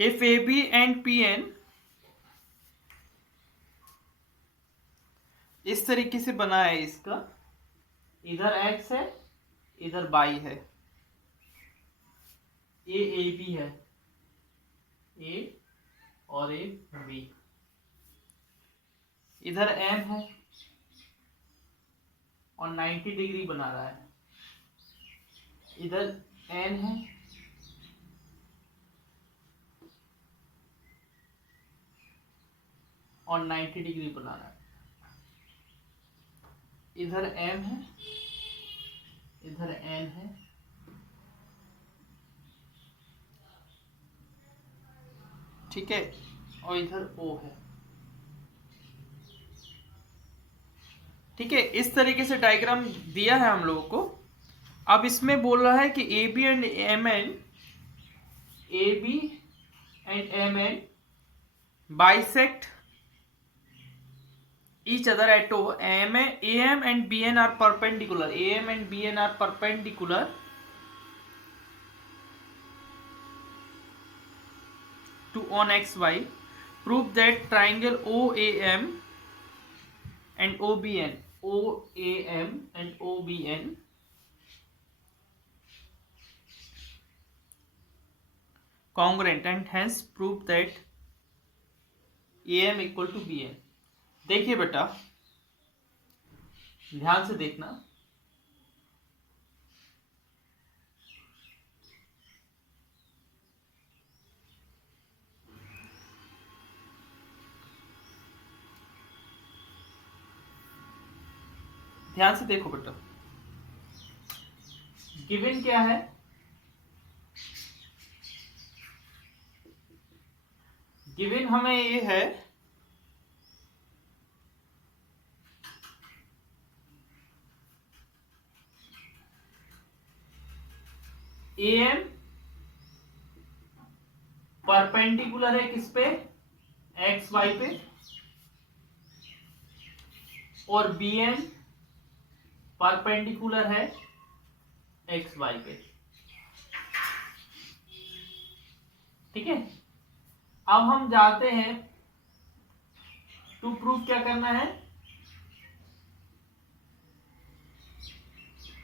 if AB and PN इस तरीके से बना है, इसका इधर x है इधर y है, AB है, A और A B, इधर M है और 90 डिग्री बना रहा है, इधर N है और 90 डिग्री बना रहा है, इधर M है इधर N है, ठीक है, और इधर O है, ठीक है। इस तरीके से डायग्राम दिया है हम लोगों को। अब इसमें बोल रहा है कि AB and MN bisect each other at O. AM and BN are perpendicular. AM and BN are perpendicular to on XY. Prove that triangle OAM and OBN congruent, and hence prove that AM equal to BN. देखिए बेटा, ध्यान से देखना, ध्यान से देखो बेटा। Given क्या है? गिवन हमें ये है AM परपेंडिकुलर है किस पे? एक्स वाई पे, और BN परपेंडिकुलर है एक्स वाई पे, ठीक है। अब हम जाते हैं टू प्रूफ, क्या करना है?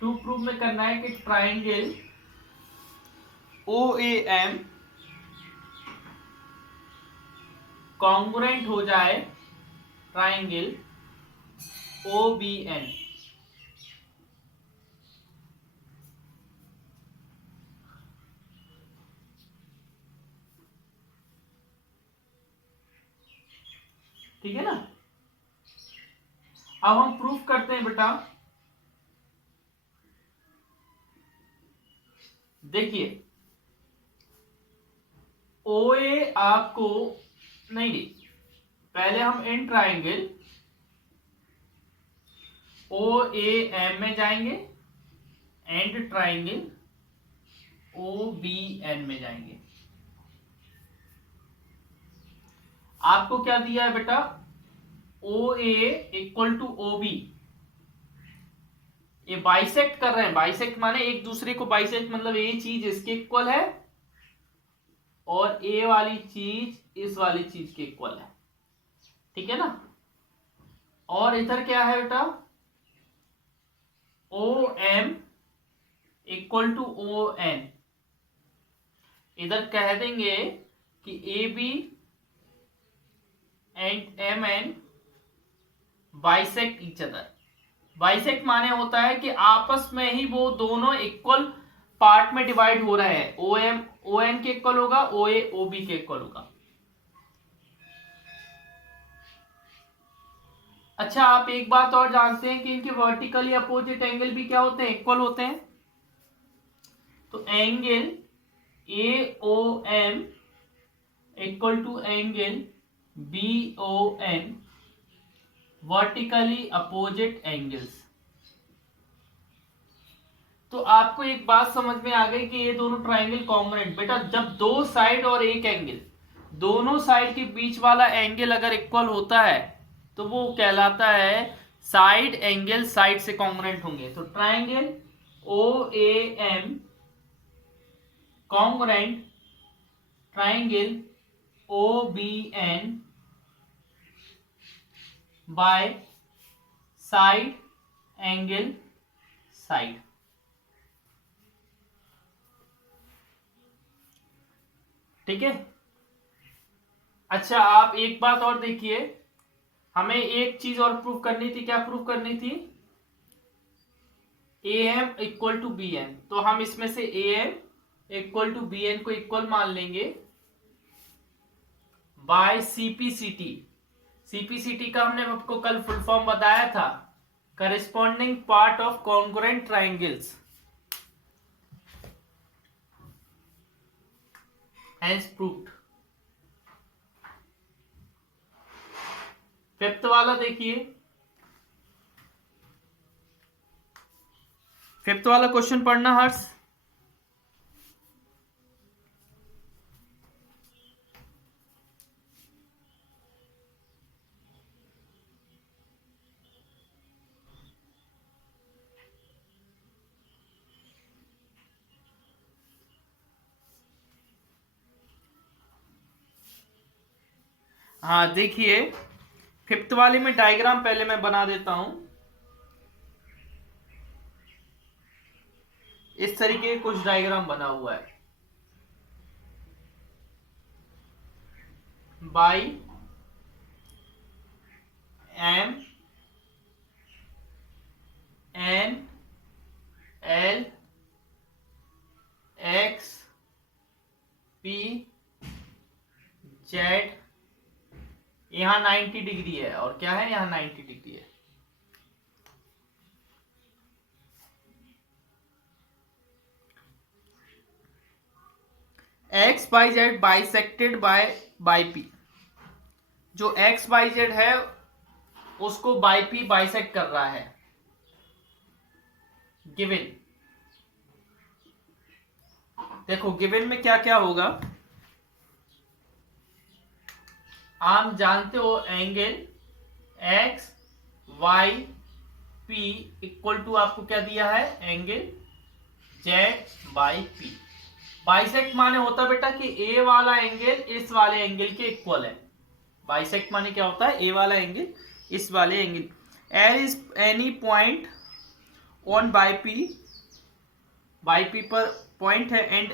टू प्रूफ में करना है कि ट्राइंगल OAM कॉन्ग्रुएंट हो जाए ट्राइंगल OBN। ठीक है ना। अब हम प्रूफ करते हैं बेटा। देखिए, OA आपको नहीं, पहले हम इन ट्राइंगल OAM में जाएंगे एंड ट्राइंगल OBN में जाएंगे। आपको क्या दिया है बेटा? OA इक्वल टू OB, ये बाइसेक्ट कर रहे हैं। बाइसेक्ट माने एक दूसरे को, बाइसेक्ट मतलब ये चीज इसके इक्वल है और ए वाली चीज इस वाली चीज के इक्वल है, ठीक है ना। और इधर क्या है बेटा? OM इक्वल टू ON, इधर कह देंगे कि AB and MN bisect each other. Bisect माने होता है कि आपस में ही वो दोनों इक्वल पार्ट में डिवाइड हो रहे हैं। OM ON के इक्वल होगा, OA OB के इक्वल होगा। अच्छा, आप एक बात और जानते हैं कि इनके वर्टिकली अपोजिट एंगल भी क्या होते हैं? इक्वल होते हैं। तो angle AOM equal to angle BON, vertically opposite angles. तो आपको एक बात समझ में आ गई कि ये दोनों ट्राइंगल कॉन्ग्रुएंट। बेटा, जब दो साइड और एक एंगल, दोनों साइड के बीच वाला एंगल अगर इक्वल होता है तो वो कहलाता है साइड एंगल साइड से कॉन्ग्रुएंट होंगे। तो triangle OAM congruent triangle OBN by side angle side. ठीक है। अच्छा, आप एक बात और देखिए, हमें एक चीज और प्रूव करनी थी। क्या प्रूव करनी थी? AM equal to BN। तो हम इसमें से AM इक्वल टू BN को इक्वल मान लेंगे बाय CPCT। CPCT का हमने आपको कल फुल फॉर्म बताया था, corresponding part of congruent triangles. Hence proved. Fifth वाला देखिए, फिफ्थ वाला क्वेश्चन पढ़ना हर्ष। हाँ देखिए, फिफ्थ वाले में डायग्राम पहले मैं बना देता हूं। इस तरीके के कुछ डायग्राम बना हुआ है। By M N L X P Z, यहां 90 डिग्री है और क्या है, यहां 90 डिग्री है। X by Z bisected by P। जो एक्स बाई जेड है उसको बाई P बाइसेक्ट कर रहा है। गिवन, देखो गिवन में क्या क्या होगा आप जानते हो। Angle X Y P equal to आपको क्या दिया है, angle Z by P. Bisect माने होता बेटा कि ए वाला एंगल इस वाले एंगल के इक्वल है। बाइसेक्ट माने क्या होता है, ए वाला एंगल इस वाले angle. L is any point on by P पर पॉइंट है, and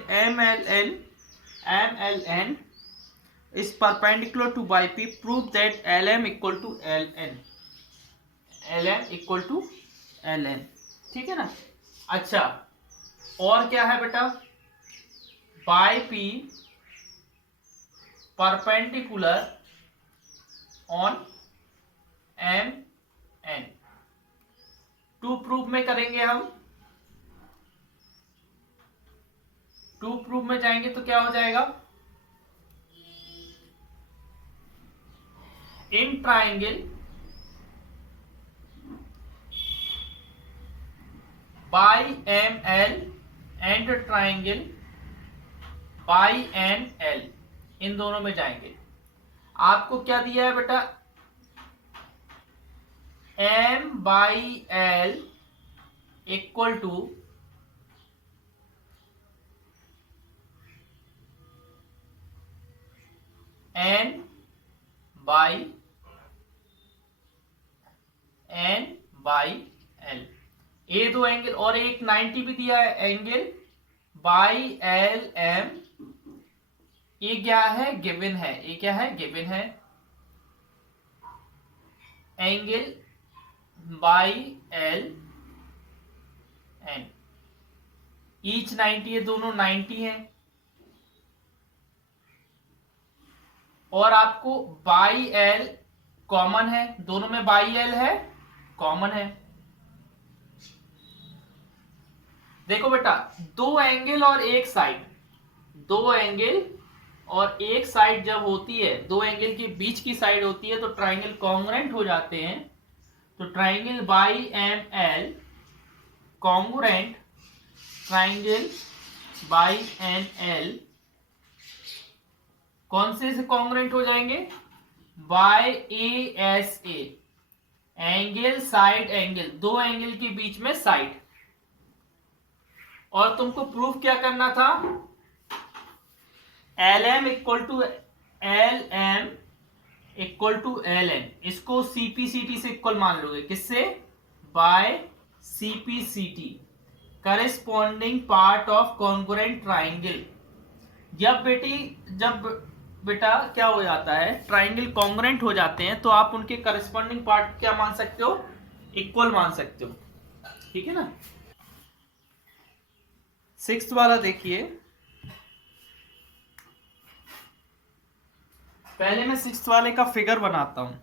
MLN is perpendicular to by P, prove that LM equal to LN। LM equal to LN, ठीक है ना। अच्छा, और क्या है बेटा, by P perpendicular on MN। To proof में करेंगे हम। टू प्रूफ में जाएंगे तो क्या हो जाएगा, in triangle by ML and triangle by NL, इन दोनों में जाएंगे। आपको क्या दिया है बेटा, M by L equal to N by L। ये दो एंगल और एक 90 भी दिया है, एंगल बाई LM। ये क्या है, गिवन है। ये क्या है, गिवन है। एंगल बाई LN ईच 90 है, दोनों 90 है। और आपको बाई L कॉमन है, दोनों में बाई L है, कॉमन है। देखो बेटा, दो एंगल और एक साइड, दो एंगल और एक साइड जब होती है, दो एंगल के बीच की साइड होती है तो ट्राइंगल कॉन्ग्रुएंट हो जाते हैं। तो triangle by ML congruent triangle by NL कौन से कॉन्ग्रुएंट हो जाएंगे, by ASA angle side angle, दो एंगल के बीच में साइड। और तुमको प्रूफ क्या करना था, L M equal to L N, इसको सीपीसीटी से इक्वल मान लोगे, किससे? By CPCT, corresponding part of congruent triangle. जब बेटा क्या हो जाता है, ट्राइंगल कॉन्ग्रुएंट हो जाते हैं तो आप उनके करेस्पॉन्डिंग पार्ट क्या मान सकते हो? इक्वल मान सकते हो, ठीक है ना। सिक्स्थ वाला देखिए, पहले मैं सिक्स्थ वाले का फिगर बनाता हूं।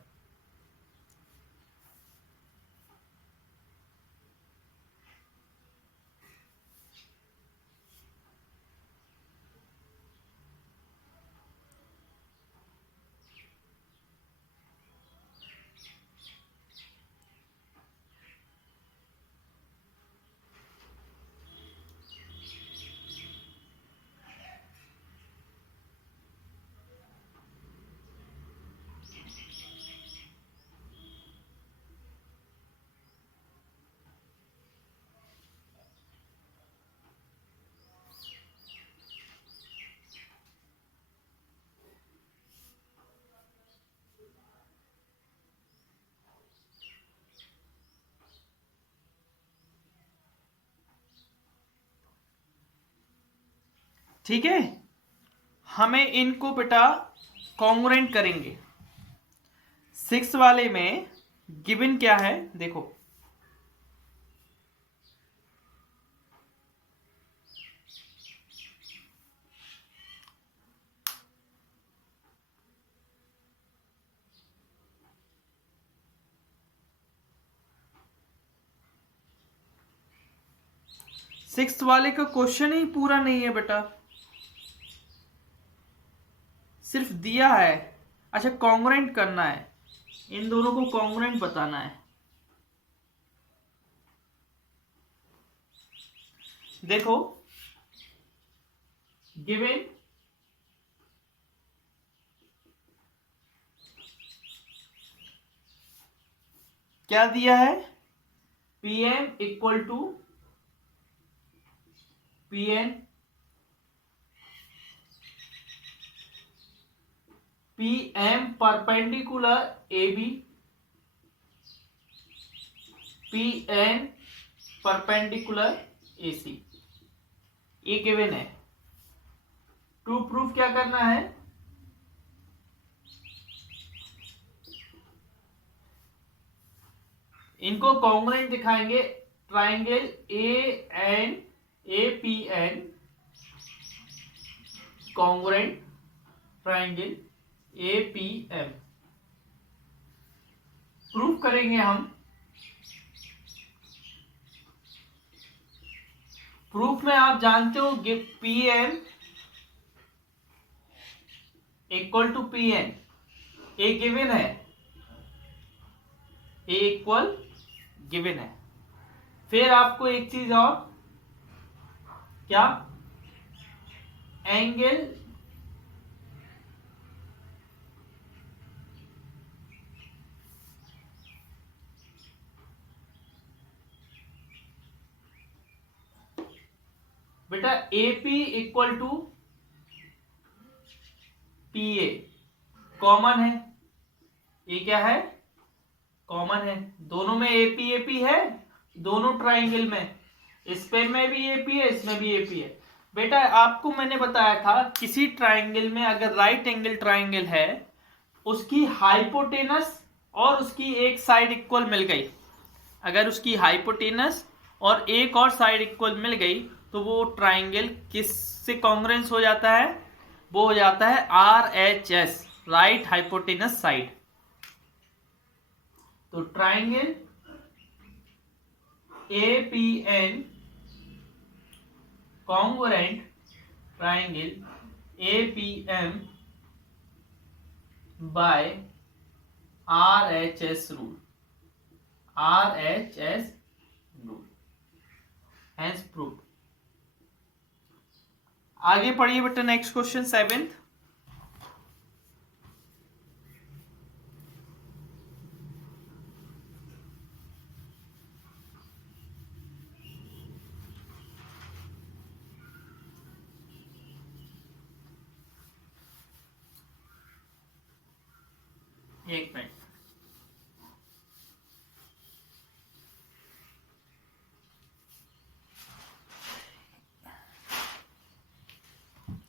ठीक है, हमें इनको बेटा कॉन्ग्रुएंट करेंगे। सिक्स वाले में गिवन क्या है देखो, सिक्स वाले का क्वेश्चन ही पूरा नहीं है बेटा, सिर्फ दिया है। अच्छा, कॉन्ग्रुएंट करना है, इन दोनों को कॉन्ग्रुएंट बताना है। देखो गिवन क्या दिया है, PM equal to PN, PM perpendicular AB, PN perpendicular AC, ये गिवन है। टू प्रूफ क्या करना है, इनको कॉन्ग्रुएंट दिखाएंगे। Triangle APN congruent triangle APM proof करेंगे हम। प्रूफ में आप जानते हो PM equal to PN, a given है, ए इक्वल गिवन है। फिर आपको एक चीज और, क्या? एंगल बेटा AP equal to PA common है, ये क्या है? कॉमन है, दोनों में AP है, दोनों ट्राइंगल में, इसमें भी AP है, इसमें भी AP है। बेटा आपको मैंने बताया था, किसी ट्राइंगल में अगर राइट एंगल ट्राइंगल है, उसकी हाइपोटेनस और उसकी एक साइड इक्वल मिल गई, अगर उसकी हाइपोटेनस और एक और साइड इक्वल मिल गई तो वो ट्राइंगल किससे कॉन्ग्रुएंस हो जाता है? वो हो जाता है RHS, राइट हाइपोटेनस साइड। तो triangle APN congruent triangle APM by RHS rule, RHS rule, hence proof. आगे पढ़िए बेटा, नेक्स्ट क्वेश्चन 7th। एक मिनट।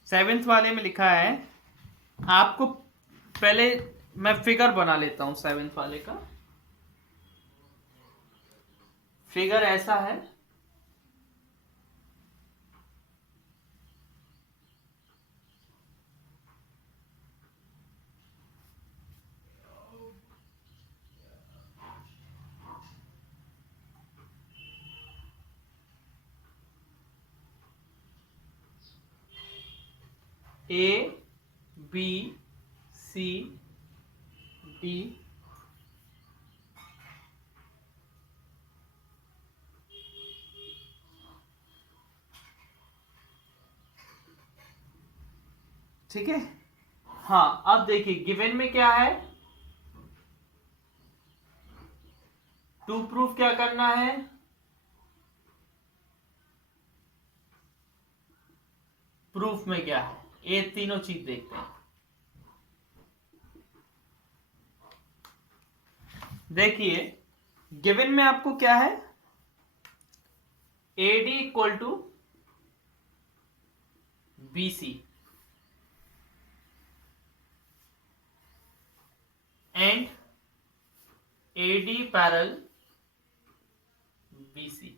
सेवेंथ वाले में लिखा है आपको, पहले मैं फिगर बना लेता हूं सेवेंथ वाले का। फिगर ऐसा है, ए बी सी डी ठीक है। हाँ, अब देखिए गिवन में क्या है, टू प्रूफ क्या करना है, प्रूफ में क्या है, ये तीनों चीज देखते हैं। देखिए गिवन में आपको क्या है, AD equal to BC and AD parallel BC।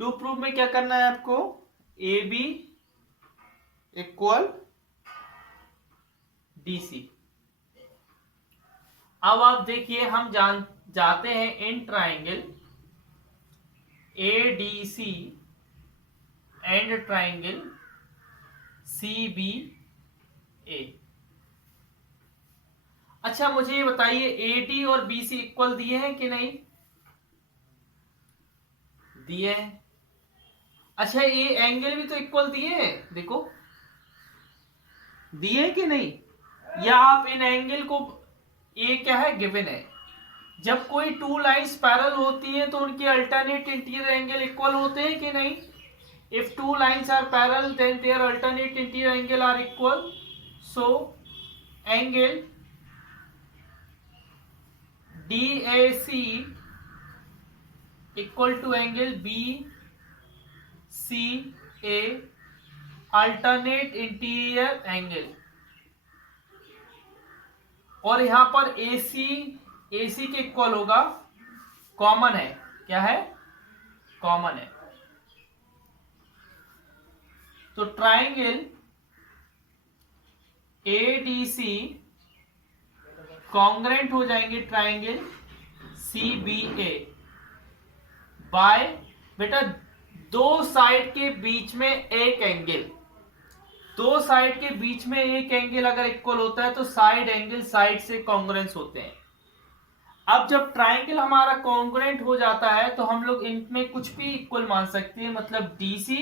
To proof में क्या करना है आपको, AB इक्वल DC। अब आप देखिए हम जाते हैं in triangle ADC and triangle CBA। अच्छा मुझे ये बताइए AD और BC इक्वल दिए हैं कि नहीं, दिए हैं। अच्छा ये एंगल भी तो इक्वल दिए हैं, देखो दिए कि नहीं, या आप इन एंगल को, ये क्या है गिवन है, जब कोई टू लाइंस पैरेलल होती हैं तो उनके अल्टरनेट इंटीरियर एंगल इक्वल होते हैं कि नहीं। If two lines are parallel then their alternate interior angle are equal. So angle DAC equal to angle BCA alternate interior angle. और यहां पर AC के इक्वल होगा, कॉमन है, क्या है, कॉमन है। तो ट्राइंगल ADC कॉन्ग्रेंट हो जाएंगे ट्राइंगल CBA बाय, बेटा दो साइड के बीच में एक एंगल, दो साइड के बीच में एक एंगल अगर इक्वल होता है तो साइड एंगल साइड से कॉन्ग्रेंस होते हैं। अब जब ट्राइंगल हमारा कॉन्ग्रुएंट हो जाता है तो हम लोग इनमें कुछ भी इक्वल मान सकते हैं, मतलब DC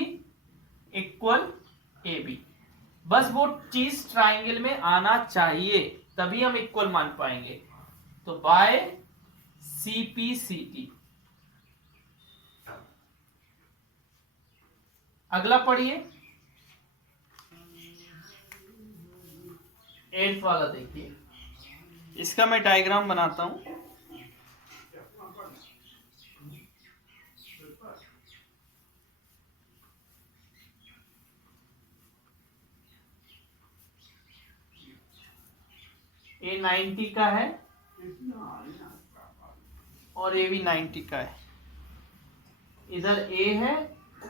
इक्वल AB। बस वो चीज ट्राइंगल में आना चाहिए तभी हम इक्वल मान पाएंगे। तो बाय CPCT। अगला पढ़िए 8th वाला, देखिए इसका मैं डायग्राम बनाता हूं। A 90 का है और A भी 90 का है, इधर A है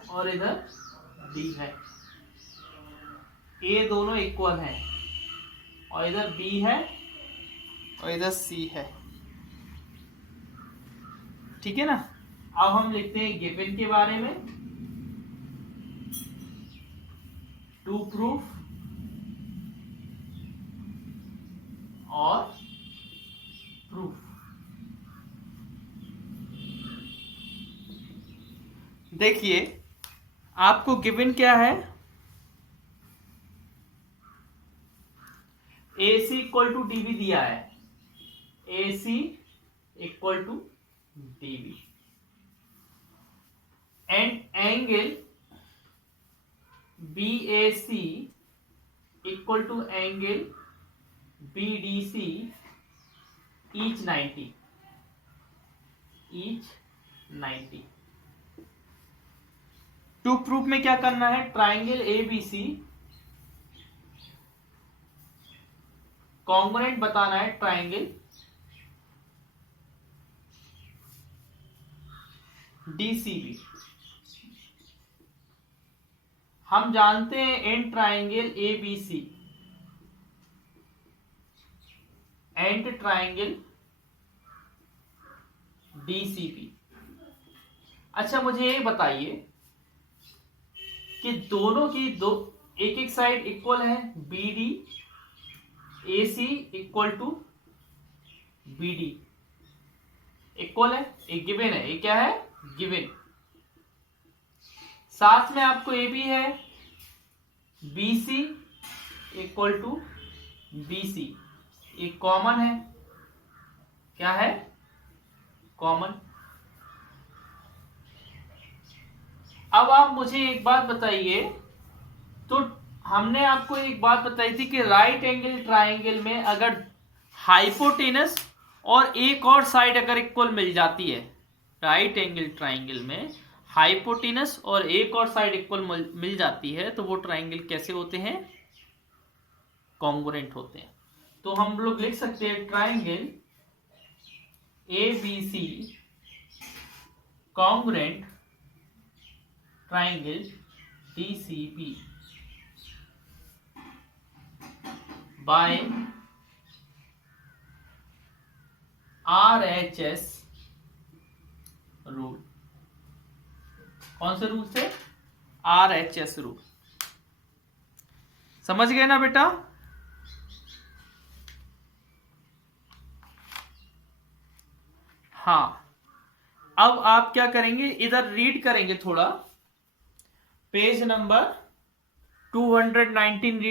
और इधर D है। A दोनों इक्वल हैं और इधर B है और इधर C है, ठीक है ना। अब हम लिखते हैं गिवन के बारे में, टू प्रूफ और प्रूफ। देखिए आपको गिवन क्या है, AC इक्वल टू DB दिया है, AC equal to DB and angle BAC equal to angle BDC each 90। To proof में क्या करना है, ट्राइंगल ABC कॉन्ग्रुएंट बताना है ट्राइंगल DCB। हम जानते हैं and triangle ABC and triangle DCB। अच्छा मुझे ये बताइए कि दोनों की एक एक साइड इक्वल है, BD AC equal to BD equal है, एक गिवन है, ये क्या है गिवन। साथ में आपको ये भी है BC इक्वल टू BC, एक कॉमन है, क्या है कॉमन। अब आप मुझे एक बात बताइए, तो हमने आपको एक बात बताई थी कि राइट एंगल ट्राइंगल में अगर हाइपोटेनस और एक और साइड अगर इक्वल मिल जाती है, राइट एंगल ट्राइंगल में हाइपोटेनस और एक और साइड इक्वल मिल जाती है, तो वो ट्राइंगल कैसे होते हैं, कॉन्ग्रुएंट होते हैं। तो हम लोग लिख सकते हैं triangle ABC congruent triangle DCB by RHS rule. कौन से रूल से, RHS रूल। समझ गए ना बेटा। हाँ, अब आप क्या करेंगे, इधर रीड करेंगे थोड़ा, पेज नंबर 219 रीड